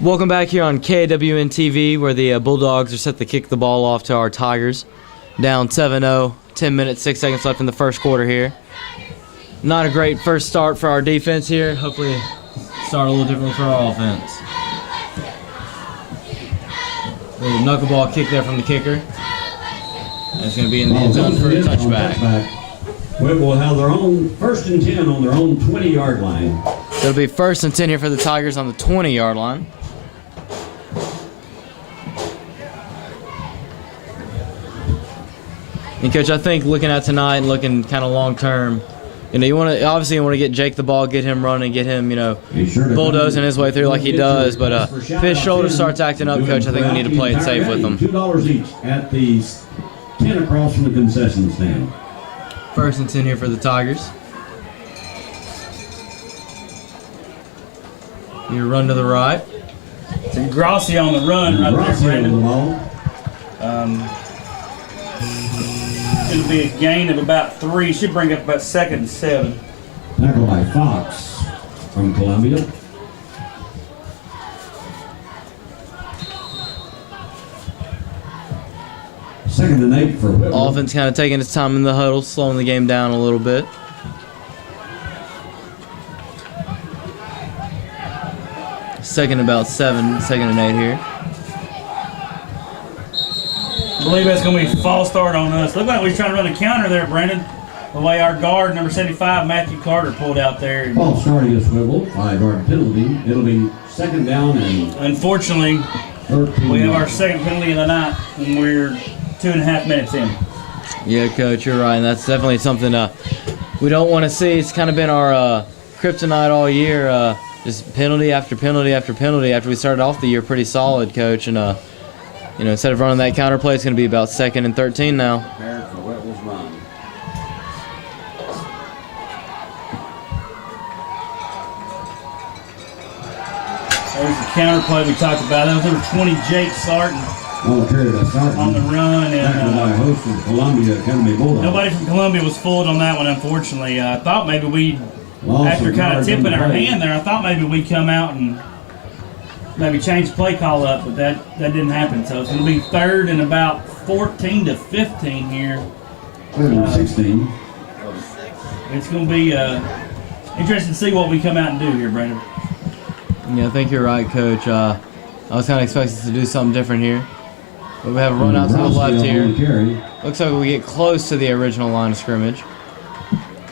Welcome back here on KWN TV, where the Bulldogs are set to kick the ball off to our Tigers. Down 7-0, 10 minutes, 6 seconds left in the first quarter here. Not a great first start for our defense here. Hopefully start a little different for our offense. A little knuckleball kick there from the kicker. And it's going to be in the end zone for a touchback. Whitwell have their own 1st and 10 on their own 20-yard line. So it'll be 1st and 10 here for the Tigers on the 20-yard line. And Coach, I think looking at tonight and looking kind of long term, you want to get Jake the ball, get him running, get him, bulldozing his way through like he does. But if his shoulder starts acting up, Coach, I think we need to play it safe with him. $2 each at the 10 across from the concession stand. 1st and 10 here for the Tigers. You run to the right. It's Grossi on the run right there, Brandon. It'll be a gain of about 3. Should bring up about 2nd and 7. Tackle by Fox from Columbia. Second and 8 for Whitwell. Offense kind of taking its time in the huddle, slowing the game down a little bit. Second about 7, 2nd and 8 here. I believe that's going to be a false start on us. Looked like we were trying to run a counter there, Brandon. The way our guard, number 75, Matthew Carter, pulled out there. False start against Whitwell, 5-yard penalty. It'll be 2nd down and... Unfortunately, we have our 2nd penalty of the night, and we're 2.5 minutes in. Yeah, Coach, you're right. And that's definitely something we don't want to see. It's kind of been our kryptonite all year. Just penalty after penalty after penalty after we started off the year pretty solid, Coach. And, instead of running that counter play, it's going to be about 2nd and 13 now. Prepare for Whitwell's run. There's the counter play we talked about. That was number 20, Jake Sarton, on the run. And nobody from Columbia was fooled on that one, unfortunately. I thought maybe we, after kind of tipping our hand there, I thought maybe we'd come out and maybe change the play call up, but that didn't happen. So it's going to be 3rd and about 14 to 15 here. 16. It's going to be interesting to see what we come out and do here, Brandon. Yeah, I think you're right, Coach. I was kind of expecting us to do something different here. But we have a run out to the left here. Looks like we get close to the original line of scrimmage.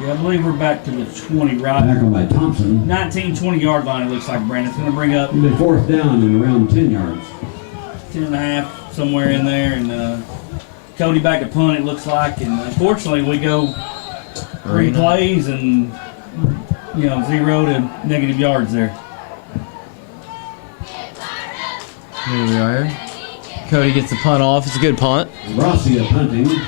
Yeah, I believe we're back to the 20, right? Tackle by Thompson. 19, 20-yard line, it looks like, Brandon. It's going to bring up... It'll be 4th down and around 10 yards. 10.5, somewhere in there. And Cody back to punt, it looks like. And unfortunately, we go 3 plays and, 0 to negative yards there. Here we are. Cody gets the punt off. It's a good punt. Rossi punting.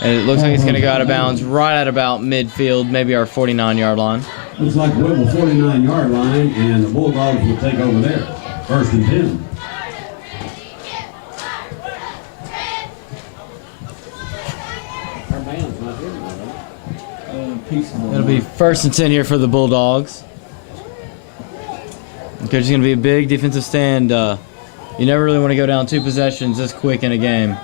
And it looks like it's going to go out of bounds right at about midfield, maybe our 49-yard line. Looks like Whitwell 49-yard line, and the Bulldogs will take over there. 1st and 10. It'll be 1st and 10 here for the Bulldogs. Because it's going to be a big defensive stand. You never really want to go down 2 possessions this quick in a game.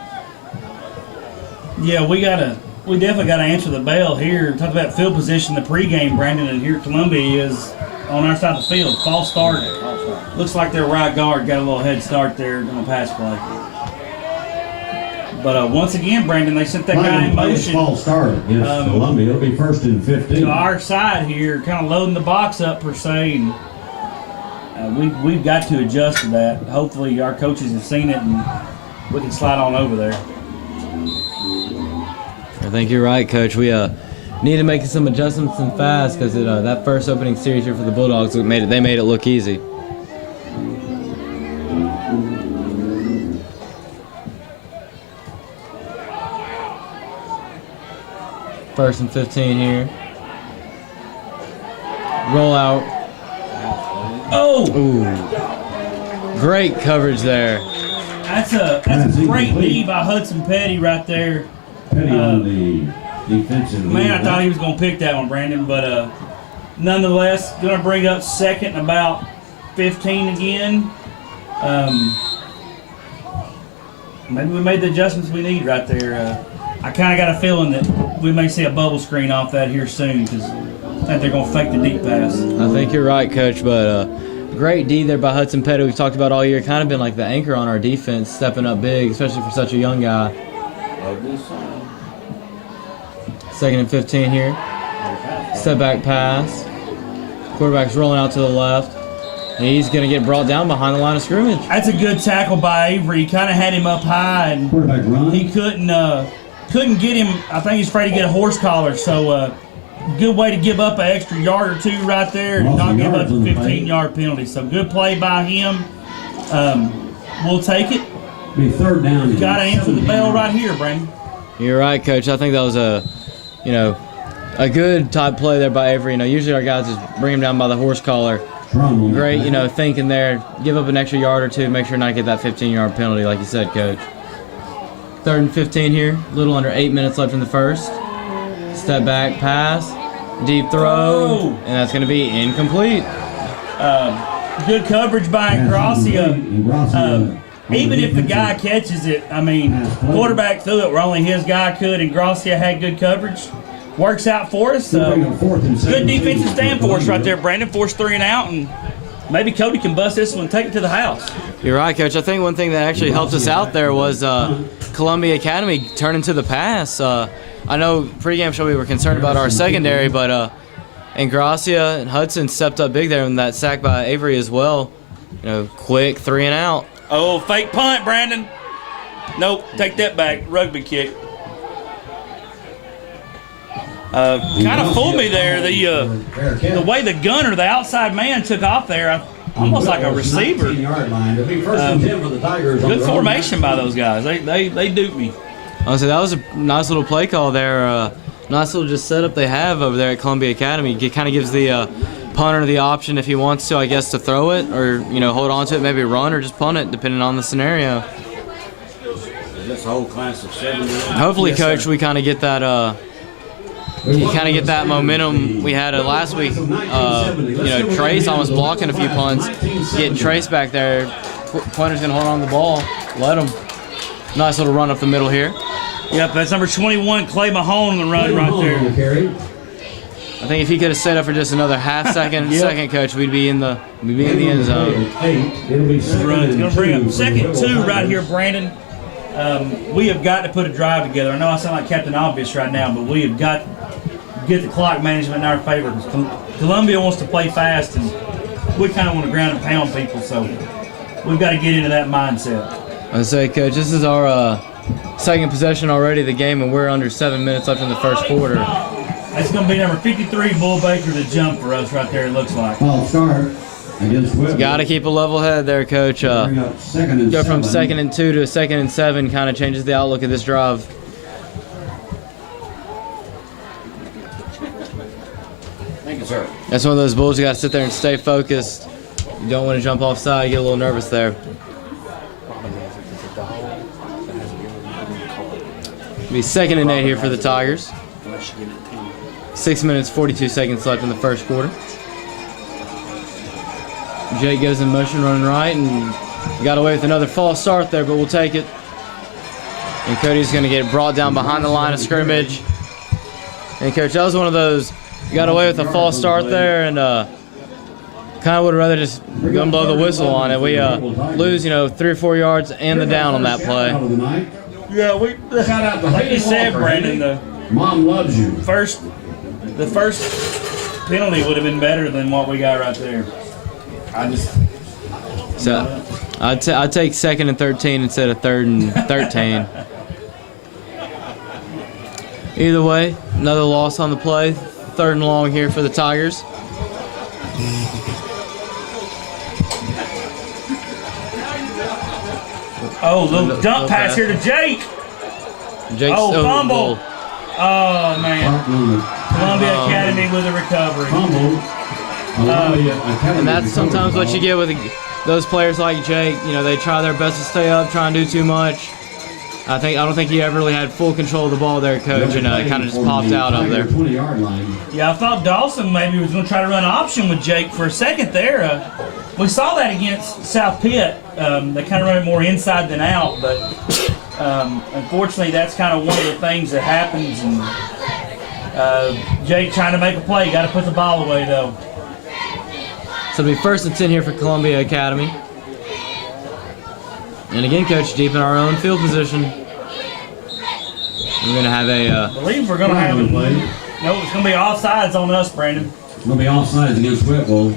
Yeah, we definitely got to answer the bell here. Talk about field position, the pregame, Brandon, and here Columbia is on our side of the field. False start. Looks like their right guard got a little head start there on the pass play. But once again, Brandon, they sent that guy in motion. False start against Columbia. It'll be 1st and 15. To our side here, kind of loading the box up per se. And we've got to adjust to that. Hopefully our coaches have seen it and we can slide on over there. I think you're right, Coach. We need to make some adjustments and fast because that first opening series here for the Bulldogs, they made it look easy. First and 15 here. Roll out. Oh! Ooh. Great coverage there. That's a great knee by Hudson Petty right there. Petty on the defensive. Man, I thought he was going to pick that one, Brandon, but nonetheless, going to bring up second and about 15 again. Maybe we made the adjustments we need right there. I kind of got a feeling that we may see a bubble screen off that here soon because I think they're going to fake the deep pass. I think you're right, Coach, but great D there by Hudson Petty. We've talked about all year. Kind of been like the anchor on our defense, stepping up big, especially for such a young guy. 2nd and 15 here. Step back pass. Quarterback's rolling out to the left. He's going to get brought down behind the line of scrimmage. That's a good tackle by Avery. He kind of had him up high, and he couldn't get him. I think he's afraid to get a horse collar. So good way to give up an extra yard or two right there and not give up a 15-yard penalty. So good play by him. We'll take it. Be 3rd down. Got to answer the bell right here, Brandon. You're right, Coach. I think that was a good type play there by Avery. Usually our guys just bring him down by the horse collar. Great, thinking there. Give up an extra yard or two. Make sure not to get that 15-yard penalty, like you said, Coach. 3rd and 15 here. A little under 8 minutes left in the first. Step back pass. Deep throw. And that's going to be incomplete. Good coverage by Gracia. Even if the guy catches it, quarterback threw it where only his guy could, and Gracia had good coverage. Works out for us. Good defensive stand for us right there, Brandon. Force 3 and out, and maybe Cody can bust this one and take it to the house. You're right, Coach. I think one thing that actually helped us out there was Columbia Academy turning to the pass. I know pregame show we were concerned about our secondary, but and Gracia and Hudson stepped up big there, and that sack by Avery as well. Quick 3 and out. Oh, fake punt, Brandon. Nope, take that back. Rugby kick. Kind of fooled me there. The way the gunner, the outside man, took off there, almost like a receiver. Good formation by those guys. They duped me. Honestly, that was a nice little play call there. Nice little just setup they have over there at Columbia Academy. It kind of gives the punter the option if he wants to, I guess, to throw it or hold on to it, maybe run or just punt it, depending on the scenario. This whole class of 7. Hopefully, yes, Coach, we kind of get that. You kind of get that momentum we had last week. Trace almost blocking a few punts. Getting Trace back there. Punter's going to hold on to the ball. Let him. Nice little run up the middle here. Yep, that's number 21, Clay Mahone on the run right there. I think if he could have set up for just another half second, Coach, we'd be in the end zone. It's going to bring up 2nd 2 right here, Brandon. We have got to put a drive together. I know I sound like Captain Obvious right now, but we have got to get the clock management in our favor. Columbia wants to play fast, and we kind of want to ground and pound people, so we've got to get into that mindset. I say, Coach, this is our second possession already of the game, and we're under 7 minutes left in the first quarter. That's going to be number 53, Bull Baker, to jump for us right there, it looks like. Ball start. Got to keep a level head there, Coach. Go from 2nd and 2 to 2nd and 7 kind of changes the outlook of this drive. Thank you, sir. That's one of those Bulls you got to sit there and stay focused. You don't want to jump offside, get a little nervous there. Be 2nd and 8 here for the Tigers. 6 minutes, 42 seconds left in the first quarter. Jake goes in motion, running right, and got away with another false start there, but we'll take it. And Cody's going to get brought down behind the line of scrimmage. And, Coach, that was one of those, you got away with a false start there, and kind of would have rather just go and blow the whistle on it. We lose, 3 or 4 yards and the down on that play. Yeah, like you said, Brandon, the Mom loves you. The first penalty would have been better than what we got right there. I'd take 2nd and 13 instead of 3rd and 13. Either way, another loss on the play. 3rd and long here for the Tigers. Oh, little dump pass here to Jake. Jake's fumble. Oh, man. Columbia Academy with a recovery. And that's sometimes what you get with those players like Jake. They try their best to stay up, try and do too much. I don't think he ever really had full control of the ball there, Coach, and kind of just popped out up there. 20-yard line. Yeah, I thought Dawson maybe was going to try to run option with Jake for a second there. We saw that against South Pitt. They kind of run it more inside than out, but unfortunately that's kind of one of the things that happens. And Jake trying to make a play, got to put the ball away though. So it'll be 1st and 10 here for Columbia Academy. And again, Coach, deep in our own field position. We're going to have I believe we're going to have play. No, it's going to be offsides on us, Brandon. It's going to be offsides against Whitwell.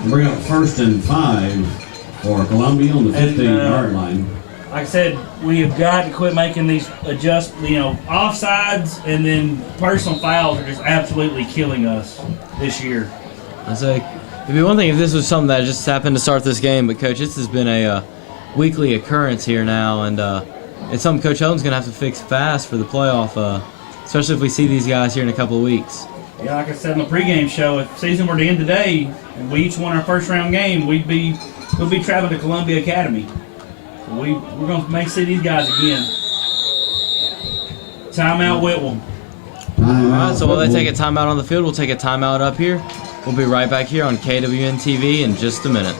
We'll bring up 1st and 5 for Columbia on the 15-yard line. Like I said, we have got to quit making these offsides, and then personal fouls are just absolutely killing us this year. I say, it'd be one thing if this was something that just happened to start this game, but Coach, this has been a weekly occurrence here now, and it's something Coach Helton's going to have to fix fast for the playoff, especially if we see these guys here in a couple of weeks. Yeah, like I said in the pregame show, if the season were to end today and we each won our first-round game, we'd be traveling to Columbia Academy. So we're going to see these guys again. Timeout, Whitwell. All right, so while they take a timeout on the field, we'll take a timeout up here. We'll be right back here on KWN TV in just a minute.